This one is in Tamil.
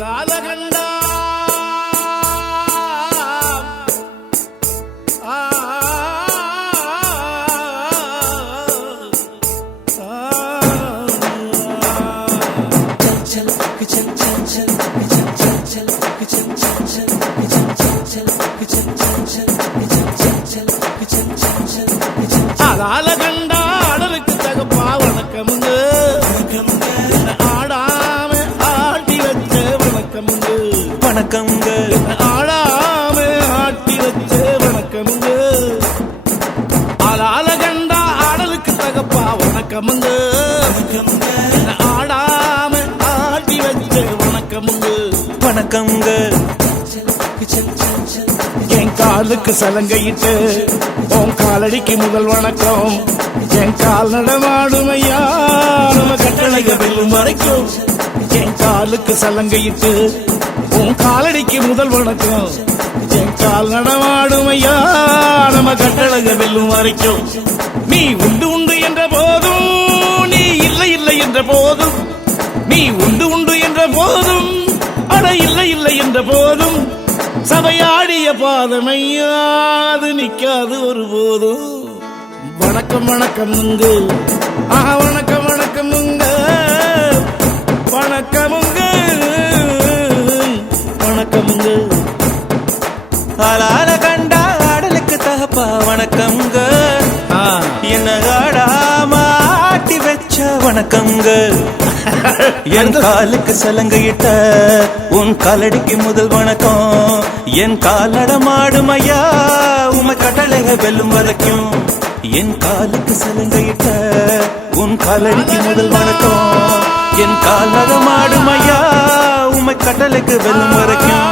ஆலாலகண்டா ஆலாலகண்டா அடலுக்கு தகப்பா வணக்கமுங்க ஆடாம ஆட்டி வச்ச வணக்கமுங்க வணக்கம்ங்க ஆடாம ஆட்டி வச்ச வணக்கமுங்க ஆலாலகண்டா ஆடலுக்கு தகப்பா வணக்கமுங்க ஆடாம ஆட்டி வச்ச வணக்கமுங்க வணக்கம்ங்க என் காலுக்கு சலங்கையிட்டு உன் காலடிக்கு முதல் வணக்கம் என் கால் நடமாடுமையா நம்ம கட்டளைக வெல்லும் வரைக்கும் என் காலுக்கு சலங்கையிட்டு உன் காலடிக்கு முதல் வணக்கம் என் கால் நடமாடுமையா நம்ம கட்டளைக வெல்லும் வரைக்கும் நீ உண்டு உண்டு என்ற போதும் நீ இல்லை இல்லை என்ற போதும் நீ உண்டு உண்டு என்ற போதும் அட இல்லை இல்லை என்ற போதும் சபையாடிய பாதமையாது நிக்காது ஒரு போதும் வணக்கம் வணக்கமுங்க வணக்கம் வணக்கமுங்க வணக்கமுங்க வணக்கமுங்க ஆலாலகண்டா ஆடலுக்கு தகப்பா வணக்கம்ங்க என்ன ஆடாம ஆட்டி வச்ச வணக்கம்ங்க என் காலுக்கு சலங்கையிட்ட உன் காலடிக்கு முதல் வணக்கம் என் காலடமாடும் ஐயா உமை கட்டளைக வெல்லும் வரைக்கும் என் காலுக்கு சலங்கையிட்ட உன் காலடிக்கு முதல் வணக்கம் என் காலடமாடும் ஐயா உமை கட்டளைக்கு வெல்லும் வரைக்கும்